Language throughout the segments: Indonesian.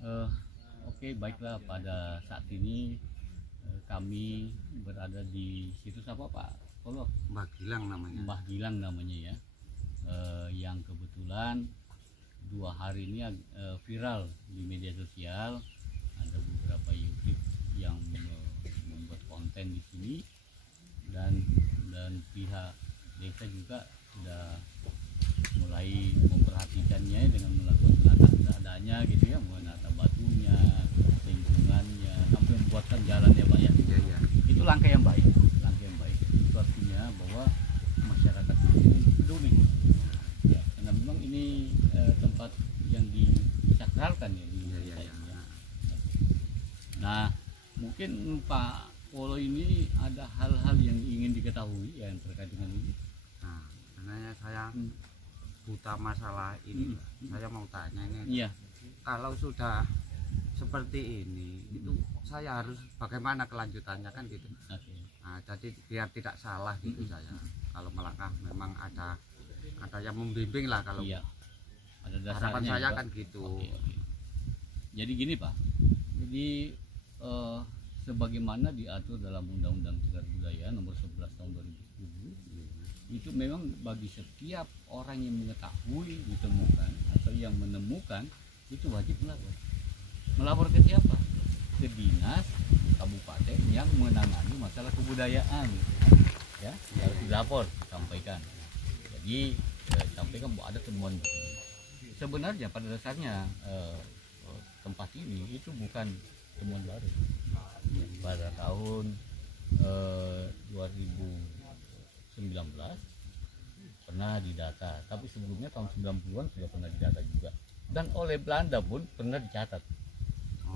Eh, Oke, baiklah, pada saat ini kami berada di situs apa Pak Polo? Mbah Gilang namanya. Mbah Gilang namanya ya. Yang kebetulan 2 hari ini viral di media sosial. Ada beberapa YouTube yang membuat konten di sini, dan pihak desa juga sudah mulai memperhatikannya dengan melakukan penataan seadanya gitu ya, menata batunya, lingkungannya, sampai membuatkan jalan ya Pak ya. Iya, iya. Itu langkah yang baik, itu artinya bahwa masyarakat ini peduli ya, karena memang ini tempat yang disakralkan ya di Iya, iya, desa iya. ini ya. Nah, mungkin Pak Polo ini ada hal-hal yang ingin diketahui yang terkait dengan ini. Nah, sebenarnya saya buta masalah ini. Saya mau tanya ini, Iya. kalau sudah seperti ini, itu saya harus bagaimana kelanjutannya kan gitu. Oke. Nah, jadi biar tidak salah gitu saya. Kalau melangkah memang ada yang membimbing lah kalau Iya. Ada harapan dasarnya saya ya, Pak. kan gitu. Oke. Jadi gini Pak, jadi sebagaimana diatur dalam Undang-Undang Cagar Budaya Nomor 11 Tahun 2010, itu memang bagi setiap orang yang mengetahui ditemukan atau yang menemukan itu wajib melapor. Melapor ke siapa? Ke dinas kabupaten yang menangani masalah kebudayaan. Ya, harus dilapor, disampaikan. Jadi sampaikan bahwa ada temuan. Sebenarnya pada dasarnya tempat ini itu bukan temuan baru. Pada tahun 2019 pernah didata, tapi sebelumnya tahun 90-an sudah pernah didata juga, dan oleh Belanda pun pernah dicatat.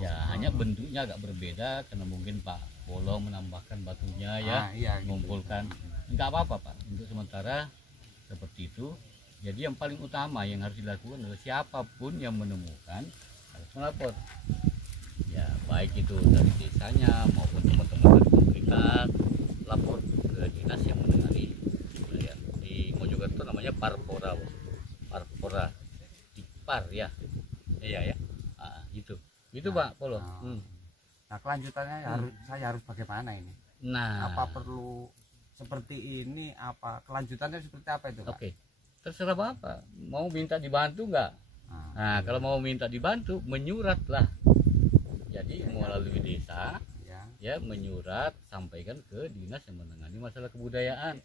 Ya, hanya bentuknya agak berbeda karena mungkin Pak Polo menambahkan batunya ya, Iya, gitu. mengumpulkan. Enggak apa-apa Pak, untuk sementara seperti itu. Jadi yang paling utama yang harus dilakukan adalah siapapun yang menemukan harus melapor. Ya, baik itu dari desanya maupun teman-teman dari komunitas, lapor ke dinas yang menangani kebudayaan. Di Mojokerto namanya Parpora Dipar ya. Iya ya. Gitu. Itu Pak Polo. Nah, kelanjutannya saya harus bagaimana ini? Nah, Apa perlu seperti ini? Apa kelanjutannya seperti apa itu, Pak? oke. Terserah Bapak. Mau minta dibantu nggak? Nah, kalau mau minta dibantu, menyurat lah. Jadi melalui desa, ya menyurat, sampaikan ke dinas yang menangani masalah kebudayaan,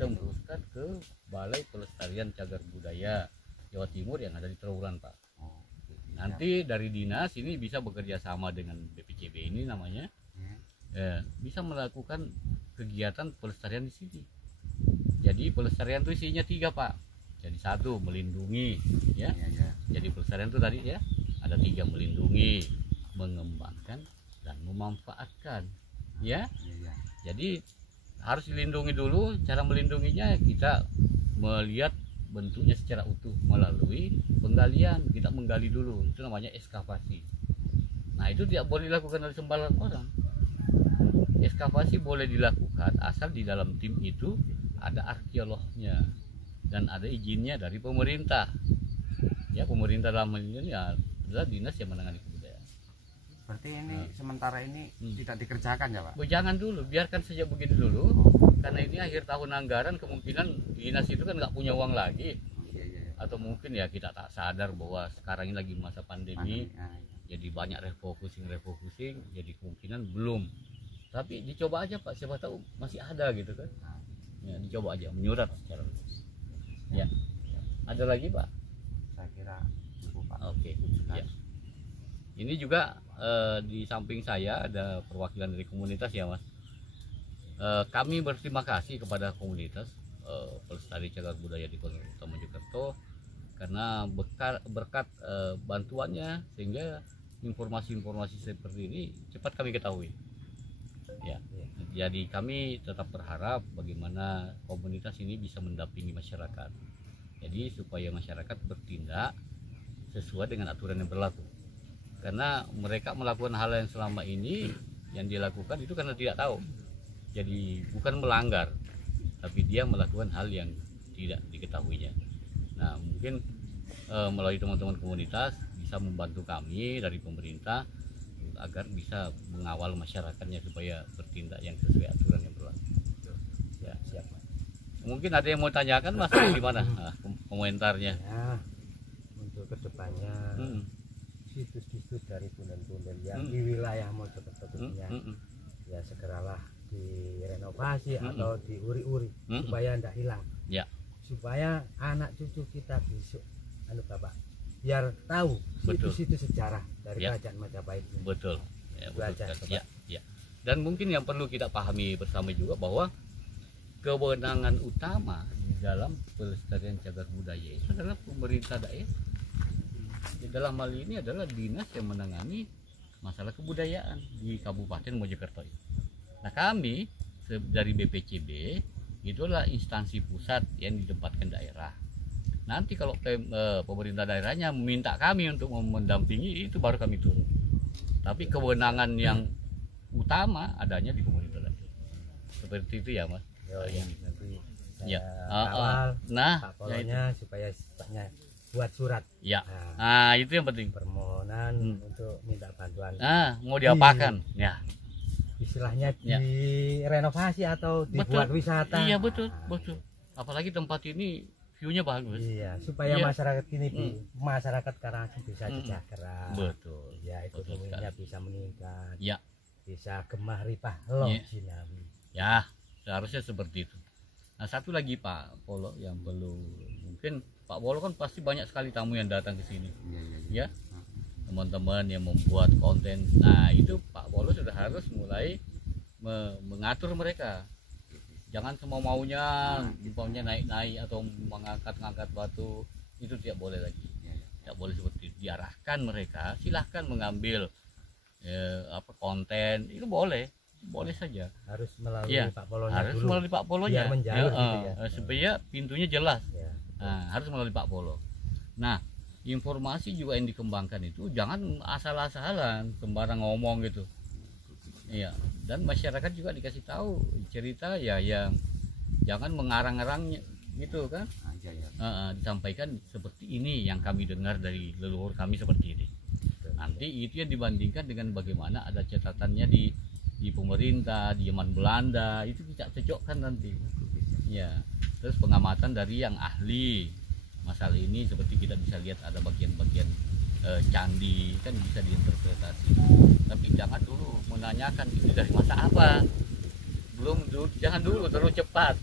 tembuskan ke Balai Pelestarian Cagar Budaya Jawa Timur yang ada di Trawuran Pak. Nanti dari dinas ini bisa bekerja sama dengan BPCB ini namanya, bisa melakukan kegiatan pelestarian di sini. Jadi pelestarian itu isinya 3 Pak. Jadi 1 melindungi, ya. Jadi pelestarian itu tadi ya ada 3, melindungi, mengembangkan, dan memanfaatkan, ya. Jadi harus dilindungi dulu. Cara melindunginya kita melihat bentuknya secara utuh melalui penggalian. Kita menggali dulu, itu namanya ekskavasi. Nah, itu tidak boleh dilakukan oleh sembarang orang. Ekskavasi boleh dilakukan asal di dalam tim itu ada arkeolognya dan ada izinnya dari pemerintah. Ya, pemerintah dalam hal ini adalah dinas yang menangani kebudayaan. Berarti ini sementara ini tidak dikerjakan ya, Pak? Jangan dulu, biarkan saja begini dulu. Karena ini akhir tahun anggaran, kemungkinan dinas itu kan nggak punya uang lagi. Atau mungkin ya kita tak sadar bahwa sekarang ini lagi masa pandemi. Jadi banyak refocusing, jadi kemungkinan belum. Tapi dicoba aja Pak, siapa tahu masih ada gitu kan. Ya, dicoba aja, menyurat secara ya. Ada lagi Pak? Saya kira cukup, Pak. Oke. Ya. Ini juga di samping saya ada perwakilan dari komunitas ya Mas. Kami berterima kasih kepada komunitas pelestari cagar budaya di Kota Mojokerto karena berkat bantuannya sehingga informasi-informasi seperti ini cepat kami ketahui. Ya, jadi kami tetap berharap bagaimana komunitas ini bisa mendampingi masyarakat. Jadi supaya masyarakat bertindak sesuai dengan aturan yang berlaku. Karena mereka melakukan hal yang selama ini yang dilakukan itu karena tidak tahu. Jadi bukan melanggar, tapi dia melakukan hal yang tidak diketahuinya. Nah, mungkin melalui teman-teman komunitas bisa membantu kami dari pemerintah agar bisa mengawal masyarakatnya supaya bertindak yang sesuai aturan yang berlaku. Ya, siap. Mungkin ada yang mau tanyakan Mas, gimana komentarnya? Ya, untuk kedepannya situs-situs dari punden-punden yang di wilayah Mojokerto ya segeralah direnovasi atau diuri-uri supaya tidak hilang. Ya. Supaya anak cucu kita besok, Bapak, biar tahu situs-situs sejarah dari Kerajaan Majapahit. Betul. Ya, betul. Aja, ya. Dan mungkin yang perlu kita pahami bersama juga bahwa kewenangan utama di dalam pelestarian cagar budaya itu adalah pemerintah daerah. Di dalam hal ini adalah dinas yang menangani masalah kebudayaan di Kabupaten Mojokerto. Nah, kami dari BPCB itu adalah instansi pusat yang ditempatkan daerah. Nanti kalau pemerintah daerahnya meminta kami untuk mendampingi, itu baru kami turun. Tapi kewenangan yang utama adanya di pemerintah daerah. Seperti itu ya, Mas. Nanti Ya. Kawal Nah, Pak Polonya supaya sifatnya buat surat. Ya. Nah, itu yang penting. Permohonan untuk minta bantuan. Mau diapakan? Ya. Istilahnya direnovasi atau dibuat wisata. Iya, betul. Apalagi tempat ini view-nya bagus. Iya, supaya masyarakat ini masyarakat Karangasem bisa sejahtera. Betul. Ya, ekonominya bisa meningkat. Ya. Bisa gemah ripah loh Jinawi. Ya, seharusnya seperti itu. Nah, satu lagi Pak Polo yang perlu, mungkin Pak Polo kan pasti banyak sekali tamu yang datang ke sini. Ya. Teman-teman yang membuat konten. Nah, itu Pak Polo sudah harus mulai mengatur mereka. Jangan semau maunya, umpamanya naik-naik atau mengangkat-ngangkat batu, itu tidak boleh lagi. Tidak boleh seperti itu. Diarahkan mereka, silahkan mengambil konten, itu boleh saja. Harus melalui Pak Polonya harus dulu. melalui Pak Polonya. Biar menjalur gitu ya. Supaya pintunya jelas. Ya. Nah, harus melalui Pak Polo. Nah, informasi juga yang dikembangkan itu jangan asal-asalan sembarang ngomong gitu. Iya, dan masyarakat juga dikasih tahu cerita ya yang jangan mengarang-arangnya gitu kan. Disampaikan seperti ini yang kami dengar dari leluhur kami seperti ini. Nanti itu yang dibandingkan dengan bagaimana ada catatannya di pemerintah, di zaman Belanda, itu kita cocokkan nanti. Ya, terus pengamatan dari yang ahli masalah ini, seperti kita bisa lihat ada bagian-bagian candi kan bisa diinterpretasi. Tapi jangan dulu menanyakan ini dari masa apa. Jangan dulu terlalu cepat.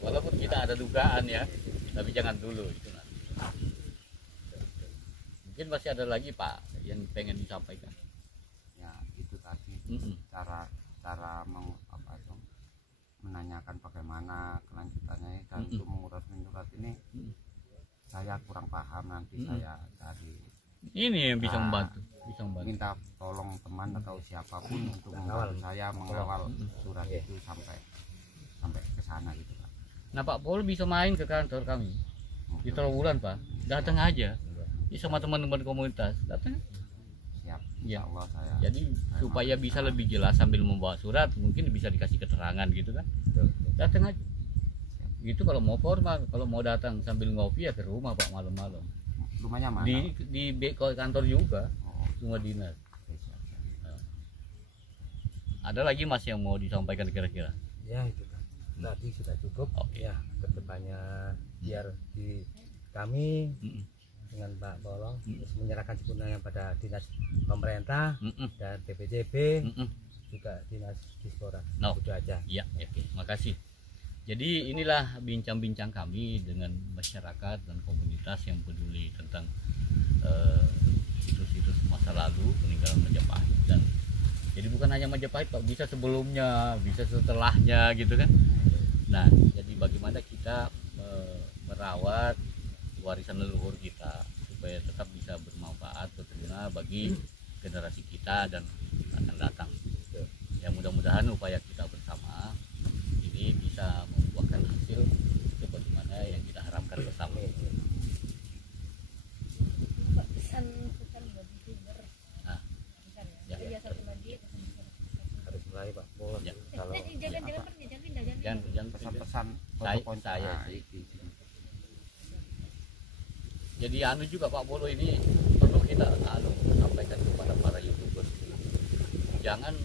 Walaupun kita ada dugaan ya, tapi jangan dulu itu nanti. Mungkin masih ada lagi Pak yang pengen disampaikan. Ya, itu tadi cara menanyakan bagaimana kelanjutannya dan untuk mengurus surat ini saya kurang paham, nanti saya cari ini yang bisa membantu, minta tolong teman atau siapapun untuk membantu saya mengawal surat itu sampai ke sana gitu Pak. Nah, Pak Pol bisa main ke kantor kami di Trawulan Pak, datang aja sama teman-teman komunitas, datang. Siap, ya Allah saya. Jadi supaya bisa lebih jelas sambil membawa surat, mungkin bisa dikasih keterangan gitu kan. Datang aja. Gitu kalau mau formal, kalau mau datang sambil ngopi ya ke rumah Pak malam-malam. Rumahnya mana? Di kantor juga, semua dinas. Ada lagi Mas yang mau disampaikan kira-kira? Ya itu kan. Tadi sudah cukup. Ya, kedepannya biar di kami dengan Pak Polo menyerahkan sepenuhnya pada dinas pemerintah dan BPCB juga dinas Dispora. Itu aja. Ya, oke. Makasih. Jadi inilah bincang-bincang kami dengan masyarakat dan komunitas yang peduli tentang situs-situs masa lalu peninggalan Majapahit. Dan jadi bukan hanya Majapahit Pak, bisa sebelumnya, bisa setelahnya gitu kan. Nah, jadi bagaimana kita merawat warisan leluhur kita supaya tetap bisa bermanfaat, berguna bagi generasi kita dan akan datang. Ya, mudah-mudahan upaya kita bersama ini bisa membuahkan hasil sebagaimana yang kita harapkan bersama. Pesan buat youtuber. Satu lagi harus mulai Pak Polo. Kalau jangan pesan-pesan saya jadi juga Pak Polo ini perlu kita kita sampaikan kepada para YouTubers, jangan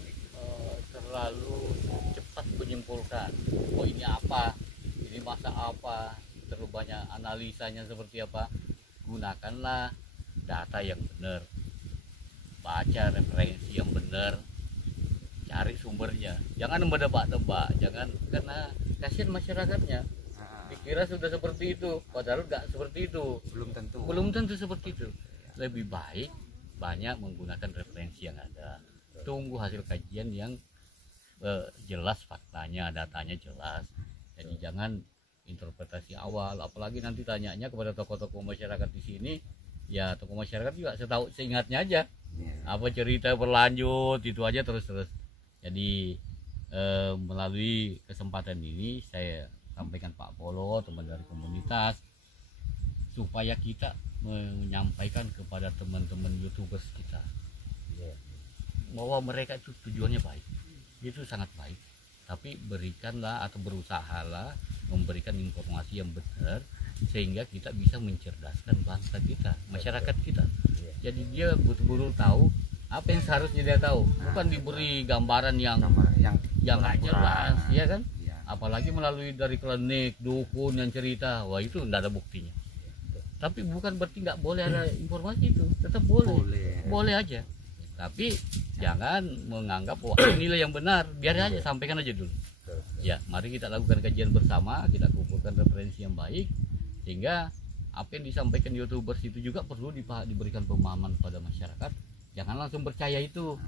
terlalu cepat menyimpulkan, oh ini apa, ini masa apa, terlalu banyak analisanya seperti apa. Gunakanlah data yang benar, baca referensi yang benar, cari sumbernya, jangan menebak-nebak, jangan, karena kasihan masyarakatnya dikira sudah seperti itu, padahal nggak seperti itu, belum tentu seperti itu. Lebih baik banyak menggunakan referensi yang ada, tunggu hasil kajian yang jelas, faktanya, datanya jelas. Jadi jangan interpretasi awal, apalagi nanti tanyanya kepada tokoh-tokoh masyarakat di sini, ya tokoh masyarakat juga seingatnya aja, apa cerita berlanjut itu aja terus. Jadi melalui kesempatan ini saya sampaikan Pak Polo, teman dari komunitas, supaya kita menyampaikan kepada teman-teman YouTubers kita bahwa mereka itu tujuannya baik, itu sangat baik, tapi berikanlah atau berusahalah memberikan informasi yang benar sehingga kita bisa mencerdaskan bangsa kita, masyarakat kita. Jadi dia betul-betul tahu apa yang seharusnya dia tahu, bukan diberi gambaran yang nggak jelas, ya kan? Apalagi melalui dari klinik, dukun yang cerita, wah itu tidak ada buktinya. Tapi bukan berarti nggak boleh ada informasi itu, tetap boleh aja. Tapi jangan menganggap wah inilah yang benar, biar aja, sampaikan aja dulu. Ya, mari kita lakukan kajian bersama, kita kumpulkan referensi yang baik, sehingga apa yang disampaikan YouTubers itu juga perlu diberikan pemahaman pada masyarakat. Jangan langsung percaya itu,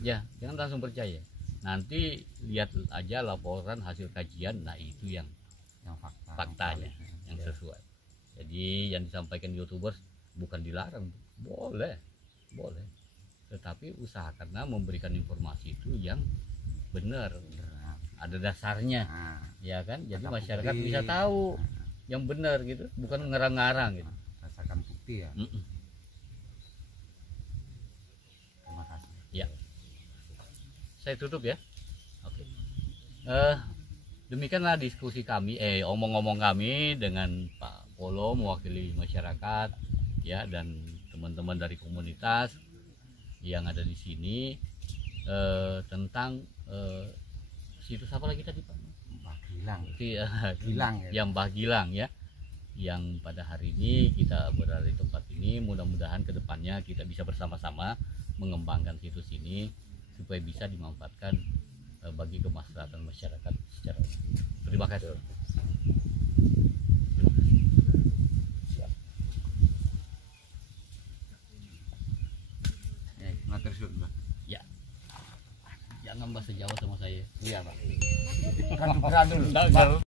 ya, jangan langsung percaya. Nanti lihat aja laporan hasil kajian, nah itu yang faktanya, yang sesuai. Jadi yang disampaikan YouTubers bukan dilarang, boleh, tetapi usahakanlah memberikan informasi itu yang benar, ada dasarnya, ya kan? Jadi masyarakat bisa tahu yang benar gitu, bukan ngarang-ngarang gitu. Rasakan bukti ya. Terima kasih. Ya. Saya tutup ya. Oke. Demikianlah diskusi kami, omong-omong kami dengan Pak Polo mewakili masyarakat, ya, dan teman-teman dari komunitas yang ada di sini tentang situs apa lagi tadi Pak? Mbah Gilang. Gilang ya. Yang Mbah Gilang ya. Yang pada hari ini kita berada di tempat ini, mudah-mudahan kedepannya kita bisa bersama-sama mengembangkan situs ini supaya bisa dimanfaatkan bagi kemaslahatan masyarakat secara umum. Terima kasih. Siap. Ya. Jangan bahasa Jawa sama saya. Iya, Pak. Kan berat dulu.